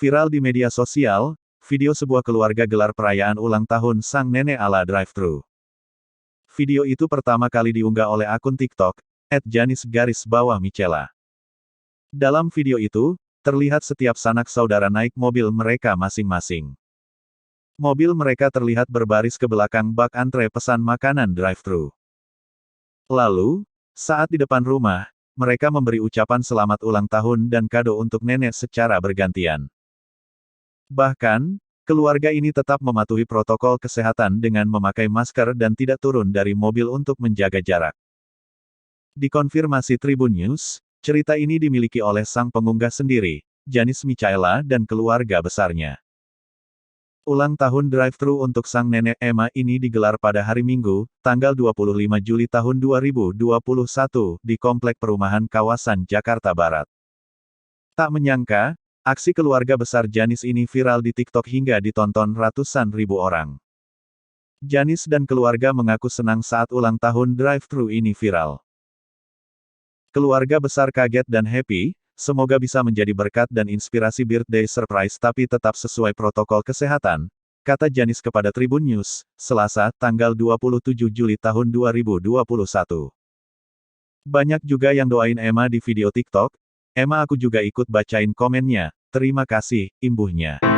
Viral di media sosial, video sebuah keluarga gelar perayaan ulang tahun sang nenek ala drive-thru. Video itu pertama kali diunggah oleh akun TikTok, @janis_michela. Dalam video itu, terlihat setiap sanak saudara naik mobil mereka masing-masing. Mobil mereka terlihat berbaris ke belakang bak antre pesan makanan drive-thru. Lalu, saat di depan rumah, mereka memberi ucapan selamat ulang tahun dan kado untuk nenek secara bergantian. Bahkan, keluarga ini tetap mematuhi protokol kesehatan dengan memakai masker dan tidak turun dari mobil untuk menjaga jarak. Dikonfirmasi Tribun News, cerita ini dimiliki oleh sang pengunggah sendiri, Janis Michela dan keluarga besarnya. Ulang tahun drive-thru untuk sang nenek Emma ini digelar pada hari Minggu, tanggal 25 Juli tahun 2021, di Komplek Perumahan Kawasan Jakarta Barat. Tak menyangka, aksi keluarga besar Janis ini viral di TikTok hingga ditonton ratusan ribu orang. Janis dan keluarga mengaku senang saat ulang tahun drive-thru ini viral. Keluarga besar kaget dan happy, semoga bisa menjadi berkat dan inspirasi birthday surprise tapi tetap sesuai protokol kesehatan, kata Janis kepada Tribun News, Selasa, tanggal 27 Juli tahun 2021. Banyak juga yang doain Emma di video TikTok. Emma aku juga ikut bacain komennya, terima kasih, imbuhnya.